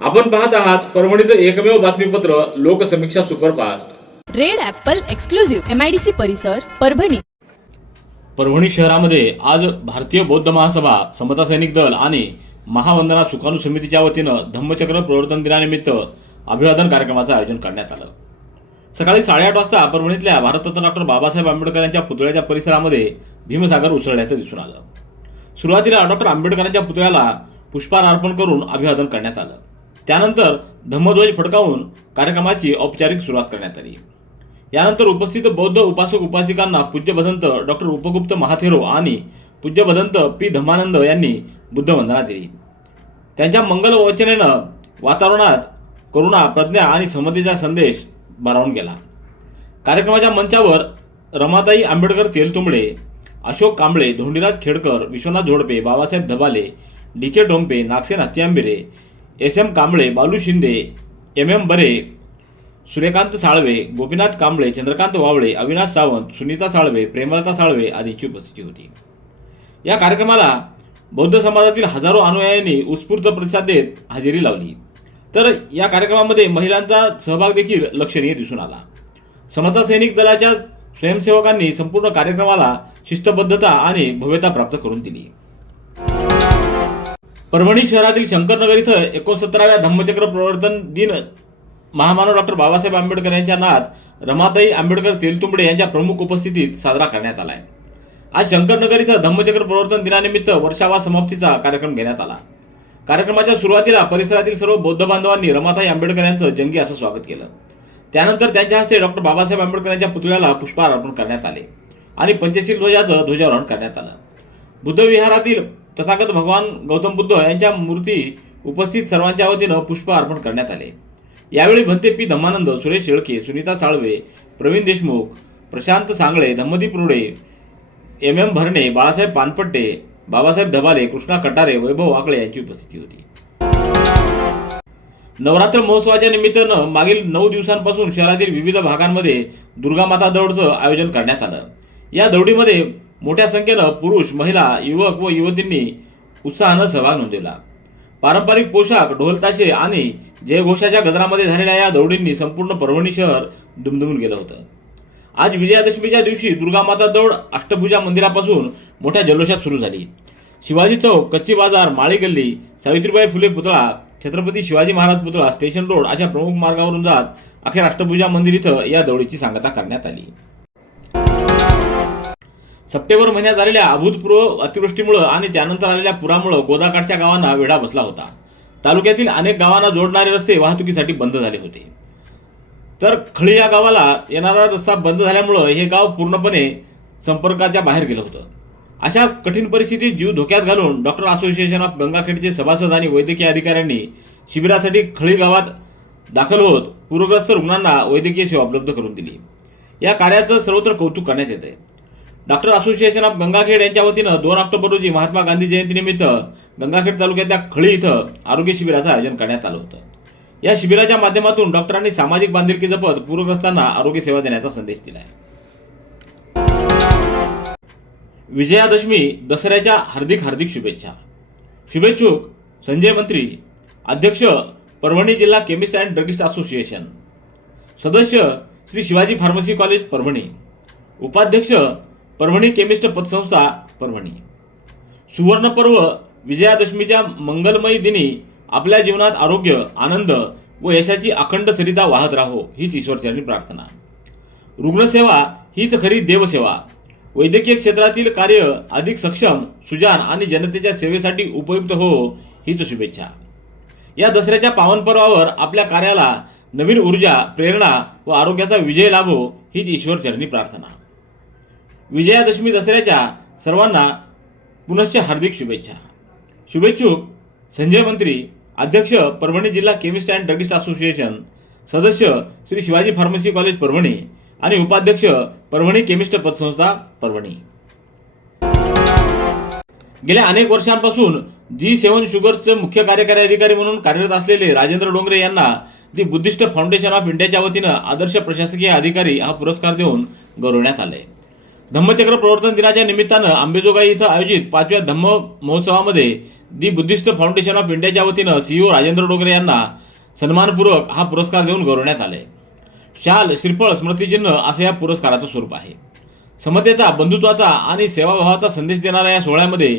आपण पाहत आहात परभणीचं एकमेव बातमीपत्र Loksamiksha superfast. Red apple exclusive MIDC परिसर परभणी. परभणी शहरामध्ये आज भारतीय बौद्ध महासभा समता सैनिक दल आणि महावंदना सुकाणू समितीच्या वतीनं धम्मचक्र प्रवर्तन दिनानिमित्त अभिवादन कार्यक्रमाचं आयोजन करण्यात आलं. सकाळी साडेआठ वाजता परभणीतल्या भारतरत्न डॉक्टर बाबासाहेब आंबेडकर यांच्या पुतळ्याच्या परिसरामध्ये भीमसागर उसळल्याचं दिसून आलं. सुरुवातीला डॉक्टर आंबेडकरांच्या पुतळ्याला पुष्पहार अर्पण करून अभिवादन करण्यात आलं. त्यानंतर धम्मध्वज फडकावून कार्यक्रमाची औपचारिक सुरुवात करण्यात आली. यानंतर उपस्थित बौद्ध उपासक उपासिकांना पूज्य भदंत डॉक्टर उपगुप्त महाथेरो आणि पूज्य भदंत पी धम्मानंद यांनी बुद्धवंदना दिली. त्यांच्या मंगल वचनेनं वातावरणात करुणा प्रज्ञा आणि समतेचा संदेश भारावून गेला. कार्यक्रमाच्या मंचावर Ramatai Ambedkar Teltumbde Ashok Kamble Dhondiraj Khedkar Vishwanath Zodpe Babasaheb Dhabale D K Tompe Nagsen Hatyambire S M Kamble Balu Shinde M M Bare Suryakant Salve Gopinath Kamble Chandrakant वावळे अविनाश सावंत सुनीता साळवे प्रेमलता साळवे आदींची उपस्थिती होती. या कार्यक्रमाला बौद्ध समाजातील हजारो अनुयायांनी उत्स्फूर्त प्रतिसाद देत हजेरी लावली. तर या कार्यक्रमामध्ये महिलांचा सहभाग देखील लक्षणीय दिसून आला. समता सैनिक दलाच्या स्वयंसेवकांनी संपूर्ण कार्यक्रमाला शिस्तबद्धता आणि भव्यता प्राप्त करून दिली. परभणी शहरातील शंकरनगर इथं एकोणसत्तराव्या धम्मचक्र प्रवर्तन दिन महामानव डॉक्टर बाबासाहेब आंबेडकर यांच्या नात रमाताई आंबेडकर तेलतुंबडे यांच्या प्रमुख उपस्थितीत साजरा करण्यात आला आहे आज शंकरनगर इथं धम्मचक्र प्रवर्तन दिनानिमित्त वर्षावा समाप्तीचा कार्यक्रम घेण्यात आला. कार्यक्रमाच्या सुरुवातीला परिसरातील सर्व बौद्ध बांधवांनी रमाताई आंबेडकर यांचं जंगी असं स्वागत केलं. त्यानंतर त्यांच्या हस्ते डॉक्टर बाबासाहेब आंबेडकर यांच्या पुतळ्याला पुष्पहार अर्पण करण्यात आले आणि पंचशील ध्वजाचं ध्वजारोहण करण्यात आलं. बुद्धविहारातील तथागत भगवान गौतम बुद्ध यांच्या मूर्ती उपस्थित सर्वांच्या वतीनं पुष्प अर्पण करण्यात आले. यावेळी Bhante P Dhammanand Suresh Shelke Sunita Salve Pravin Deshmukh Prashant Sangle Dhammadeep Rude M M Bharne Balasaheb Panpatte Babasaheb Dhabale Krishna Katare Vaibhav Wakle यांची उपस्थिती होती. नवरात्र महोत्सवाच्या निमित्तानं मागील नऊ दिवसांपासून शहरातील विविध भागांमध्ये दुर्गामाता दौडचं आयोजन करण्यात आलं. या दौडीमध्ये मोठ्या संख्येनं पुरुष महिला युवक व युवतींनी उत्साहानं सहभाग नोंदवला. पारंपरिक पोशाख ढोलताशे आणि जयघोषाच्या गजरामध्ये झालेल्या या दौडींनी संपूर्ण परभणी शहर दुमदुमून गेलं होतं. आज विजयादशमीच्या दिवशी दुर्गामाता दौड अष्टभुजा मंदिरापासून मोठ्या जल्लोषात सुरू झाली. शिवाजी चौक कच्ची बाजार माळी गल्ली सावित्रीबाई फुले पुतळा छत्रपती शिवाजी महाराज पुतळा स्टेशन रोड अशा प्रमुख मार्गावरून जात अखेर अष्टभुजा मंदिर इथं या दौडीची सांगता करण्यात आली. सप्टेंबर महिन्यात आलेल्या अभूतपूर्व अतिवृष्टीमुळं आणि त्यानंतर आलेल्या पुरामुळं गोदाकाठच्या गावांना वेढा बसला होता. तालुक्यातील अनेक गावांना जोडणारे रस्ते वाहतुकीसाठी बंद झाले होते. तर खळी या गावाला येणारा रस्ता बंद झाल्यामुळं हे गाव पूर्णपणे संपर्काच्या बाहेर गेलं होतं. अशा कठीण परिस्थितीत जीव धोक्यात घालून डॉक्टर असोसिएशन ऑफ गंगाखेडचे सभासद आणि वैद्यकीय अधिकाऱ्यांनी शिबिरासाठी खळी गावात दाखल होत पूरग्रस्त रुग्णांना वैद्यकीय सेवा उपलब्ध करून दिली. या कार्याचं सर्वत्र कौतुक करण्यात येत आहे डॉक्टर असोसिएशन ऑफ गंगाखेड यांच्या वतीनं दोन ऑक्टोबर रोजी महात्मा गांधी जयंतीनिमित्त गंगाखेड तालुक्यातल्या खळी इथं आरोग्य शिबिराचं आयोजन करण्यात आलं होतं. या शिबिराच्या माध्यमातून डॉक्टरांनी सामाजिक बांधिलकी जपत पूरग्रस्तांना आरोग्य सेवा देण्याचा संदेश दिला आहे विजयादशमी दसऱ्याच्या हार्दिक हार्दिक शुभेच्छा. शुभेच्छुक संजय मंत्री अध्यक्ष परभणी जिल्हा केमिस्ट अँड ड्रगिस्ट असोसिएशन. सदस्य श्री शिवाजी फार्मसी कॉलेज परभणी. उपाध्यक्ष परभणी केमिस्ट पतसंस्था परभणी. सुवर्ण पर्व विजयादशमीच्या मंगलमयी दिनी आपल्या जीवनात आरोग्य आनंद व यशाची अखंड सरिता वाहत राहो हीच ईश्वरचरणी प्रार्थना. रुग्णसेवा हीच खरी देवसेवा. वैद्यकीय क्षेत्रातील कार्य अधिक सक्षम सुजान आणि जनतेच्या सेवेसाठी उपयुक्त हो हीच शुभेच्छा. या दसऱ्याच्या पावनपर्वावर आपल्या कार्याला नवीन ऊर्जा प्रेरणा व आरोग्याचा विजय लाभो हीच ईश्वरचरणी प्रार्थना. विजयादशमी दसऱ्याच्या सर्वांना पुनश्च हार्दिक शुभेच्छा. शुभेच्छुक संजय मंत्री अध्यक्ष परभणी जिल्हा केमिस्ट अँड ड्रगिस्ट असोसिएशन सदस्य श्री शिवाजी फार्मसी कॉलेज परभणी आणि उपाध्यक्ष परभणी केमिस्ट पतसंस्था परभणी. गेल्या अनेक वर्षांपासून जी सेवन शुगर्सचे मुख्य कार्यकारी अधिकारी म्हणून कार्यरत असलेले राजेंद्र डोंगरे यांना दी बुद्धिस्ट फाउंडेशन ऑफ इंडियाच्या वतीनं आदर्श प्रशासकीय अधिकारी हा पुरस्कार देऊन गौरवण्यात आले धम्मचक्र प्रवर्तन दिनाच्या निमित्तानं अंबेजोगाई इथं आयोजित पाचव्या धम्म महोत्सवामध्ये दी बुद्धिस्ट फाउंडेशन ऑफ इंडियाच्या वतीनं सीईओ राजेंद्र डोगरे यांना सन्मानपूर्वक हा पुरस्कार देऊन गौरवण्यात आले. शाल श्रीफळ स्मृतिचिन्ह असं या पुरस्काराचं स्वरूप आहे. समतेचा बंधुत्वाचा आणि सेवाभावाचा संदेश देणाऱ्या या सोहळ्यामध्ये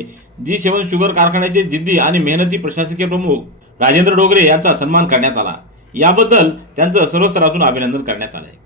जी सेवन शुगर कारखान्याचे जिद्दी आणि मेहनती प्रशासकीय प्रमुख राजेंद्र डोगरे यांचा सन्मान करण्यात आला. याबद्दल त्यांचं सर्वस्तरातून अभिनंदन करण्यात आलं आहे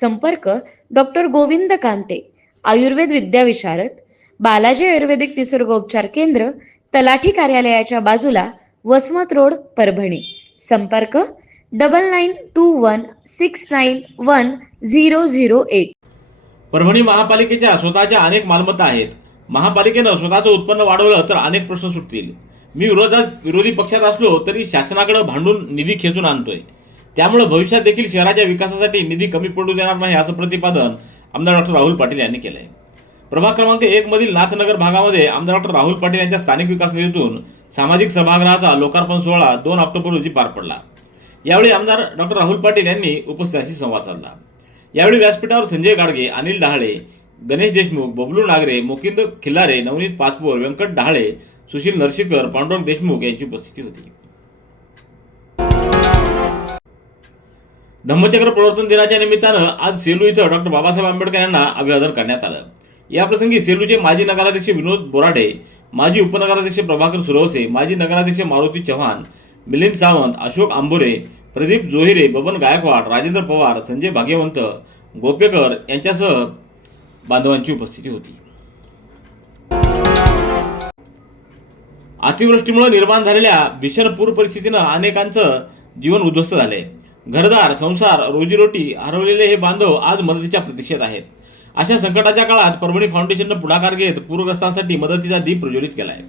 संपर्क डॉक्टर गोविंद कांते आयुर्वेद विद्याविशारद बालाजी आयुर्वेदिक निसर्गोपचार केंद्र तलाठी कार्यालयाच्या बाजूला वसमत रोड परभणी. संपर्क double nine two one six nine one zero zero eight Parbhani महापालिकेच्या स्वतःच्या अनेक मालमत्ता आहेत. महापालिकेनं स्वतःचं उत्पन्न वाढवलं तर अनेक प्रश्न सुटतील. मी विरोधात विरोधी पक्षात असलो तरी शासनाकडे भांडून निधी खेचून आणतोय. त्यामुळे भविष्यात देखील शहराच्या विकासासाठी निधी कमी पडू देणार नाही असं प्रतिपादन आमदार डॉक्टर राहुल पाटील यांनी केलंय. प्रभाग क्रमांक एक मधील नाथनगर भागामध्ये आमदार डॉक्टर राहुल पाटील यांच्या स्थानिक विकास निधीतून सामाजिक सभागृहाचा लोकार्पण सोहळा दोन ऑक्टोबर रोजी पार पडला. यावेळी आमदार डॉक्टर राहुल पाटील यांनी उपस्थितांशी संवाद साधला. यावेळी व्यासपीठावर संजय गाडगे अनिल डहाळे गणेश देशमुख बबलू नागरे मुकिंद खिल्लारे नवनीत पाचपोर व्यंकट डहाळे सुशील नरशिकर पांडुरंग देशमुख यांची उपस्थिती होती. धम्मचक्र प्रवर्तन दिनाच्या निमित्तानं आज सेलू इथं डॉक्टर बाबासाहेब आंबेडकर यांना अभिवादन करण्यात आलं. याप्रसंगी सेलूचे माजी नगराध्यक्ष विनोद बोराडे माजी उपनगराध्यक्ष प्रभाकर सुरवसे माजी नगराध्यक्ष मारुती चव्हाण मिलिंद सावंत अशोक आंबोरे प्रदीप जोहिरे बबन गायकवाड राजेंद्र पवार संजय भाग्यवंत गोपेकर यांच्यासह बांधवांची उपस्थिती होती. अतिवृष्टीमुळे निर्माण झालेल्या भीषण पूर परिस्थितीनं अनेकांचं जीवन उद्ध्वस्त झालंय. घरदार संसार रोजीरोटी हरवलेले हे बांधव आज मदतीच्या प्रतीक्षेत आहेत. अशा संकटाच्या काळात परभणी फाउंडेशननं पुढाकार घेत पूरग्रस्तांसाठी मदतीचा दीप प्रज्वलित केला आहे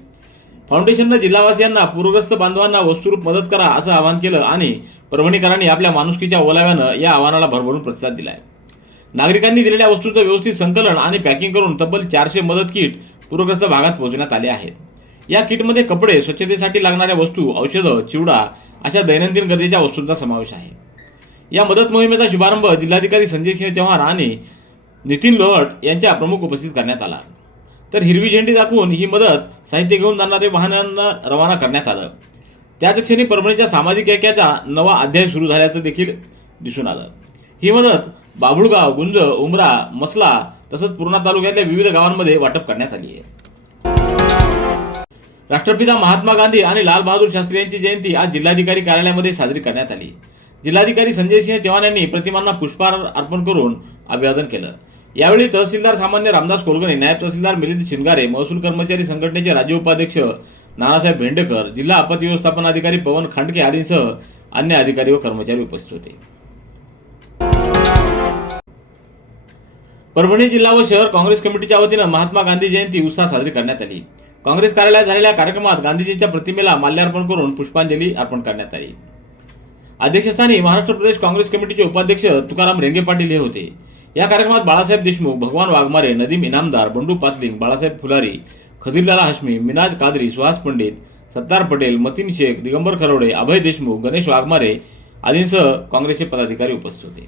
फाउंडेशननं जिल्हावासियांना पूरग्रस्त बांधवांना वस्तुरूप मदत करा असं आवाहन केलं आणि परभणीकरांनी आपल्या माणुसकीच्या ओलाव्यानं या आव्हानाला भरभरून प्रतिसाद आहे नागरिकांनी दिलेल्या वस्तूंचं व्यवस्थित संकलन आणि पॅकिंग करून तब्बल चारशे मदत किट पूरग्रस्त भागात पोहोचवण्यात आले आहेत. या किटमध्ये कपडे स्वच्छतेसाठी लागणाऱ्या वस्तू औषधं चिवडा अशा दैनंदिन गरजेच्या वस्तूंचा समावेश आहे. या मदत मोहिमेचा शुभारंभ जिल्हाधिकारी संजय सिंह चव्हाण आणि नितीन लोहट यांच्या प्रमुख उपस्थित करण्यात आला. तर हिरवी झेंडी दाखवून ही मदत साहित्य घेऊन जाणारे वाहनांना रवाना करण्यात आलं. त्याच क्षणी परभणीच्या सामाजिक ऐक्याचा नवा अध्याय सुरू झाल्याचं देखील दिसून आलं. ही मदत बाभुळगाव गुंज उमरा मसला तसंच पूर्णा तालुक्यातल्या विविध गावांमध्ये वाटप करण्यात आली आहे. राष्ट्रपिता महात्मा गांधी आणि लाल बहादूर शास्त्री यांची जयंती आज जिल्हाधिकारी कार्यालयामध्ये साजरी करण्यात आली. जिल्हाधिकारी संजय सिंह चव्हाण यांनी प्रतिमांना पुष्पहार अर्पण करून अभिवादन केलं. यावेळी तहसीलदार सामान्य रामदास कोलगणे नायब तहसीलदार मिलिंद शिंगारे महसूल कर्मचारी संघटनेचे राज्य उपाध्यक्ष नानासाहेब भेंडेकर जिल्हा आपत्ती व्यवस्थापन अधिकारी पवन खांडके आदींसह अन्य अधिकारी व कर्मचारी उपस्थित होते. परभणी जिल्हा व शहर काँग्रेस कमिटीच्या वतीनं महात्मा गांधी जयंती उत्साह साजरी करण्यात आली. काँग्रेस कार्यालयात झालेल्या कार्यक्रमात गांधीजींच्या प्रतिमेला माल्यार्पण करून पुष्पांजली अर्पण करण्यात आली. अध्यक्षस्थानी महाराष्ट्र प्रदेश काँग्रेस कमिटीचे उपाध्यक्ष तुकाराम रेंगे पाटील हे होते. या कार्यक्रमात बाळासाहेब देशमुख भगवान वाघमारे नदीम इनामदार बंडू पातलिंग बाळासाहेब फुलारी खदिरलाला हाश्मी मिनाज कादरी सुहास पंडित सत्तार पटेल मतीन शेख दिगंबर खरोडे अभय देशमुख गणेश वाघमारे आदींसह काँग्रेसचे पदाधिकारी उपस्थित होते.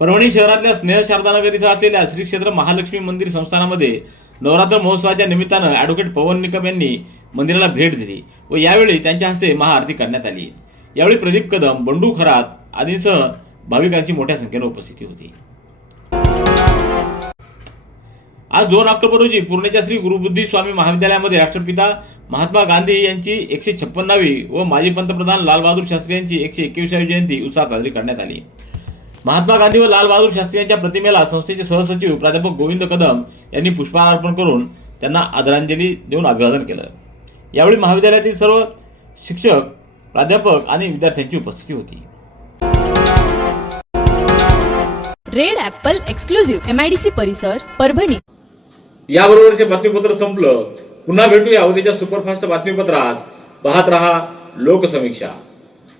परभणी शहरातल्या स्नेह शारदानगर इथं असलेल्या श्री क्षेत्र महालक्ष्मी मंदिर संस्थानामध्ये नवरात्र महोत्सवाच्या निमित्तानं ॲडव्होकेट पवन निकम यांनी मंदिराला भेट दिली व यावेळी त्यांच्या हस्ते महाआरती करण्यात आली. यावेळी प्रदीप कदम बंडू खरात आदींसह भाविकांची मोठ्या संख्येनं उपस्थिती होती. आज दोन ऑक्टोबर रोजी पूर्णेच्या श्री गुरुबुद्धी स्वामी महाविद्यालयामध्ये राष्ट्रपिता महात्मा गांधी यांची एकशे छप्पन्नावी व माजी पंतप्रधान लालबहादूर शास्त्री यांची एकशे एकविसावी जयंती उत्साहात साजरी करण्यात आली. महात्मा गांधी व लालबहादूर शास्त्री यांच्या प्रतिमेला संस्थेचे सहसचिव प्राध्यापक गोविंद कदम यांनी पुष्पहार अर्पण करून त्यांना आदरांजली देऊन अभिवादन केलं. यावेळी महाविद्यालयातील सर्व शिक्षक प्राध्यापक आणि विद्यार्थ्यांची उपस्थिती होती. Red apple exclusive M I D C परिसर परभणी. याबरोबरचे बातमीपत्र संपलं पुन्हा भेटूया उद्याच्या सुपरफास्ट बातमीपत्रात. पाहत रहा लोकसमीक्षा.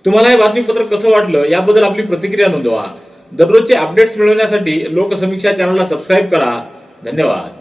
तुम्हाला हे बातमीपत्र कसं वाटलं याबद्दल आपली प्रतिक्रिया नोंदवा. दररोजचे अपडेट्स मिळवण्यासाठी लोकसमीक्षा चॅनलला सबस्क्राईब करा. धन्यवाद.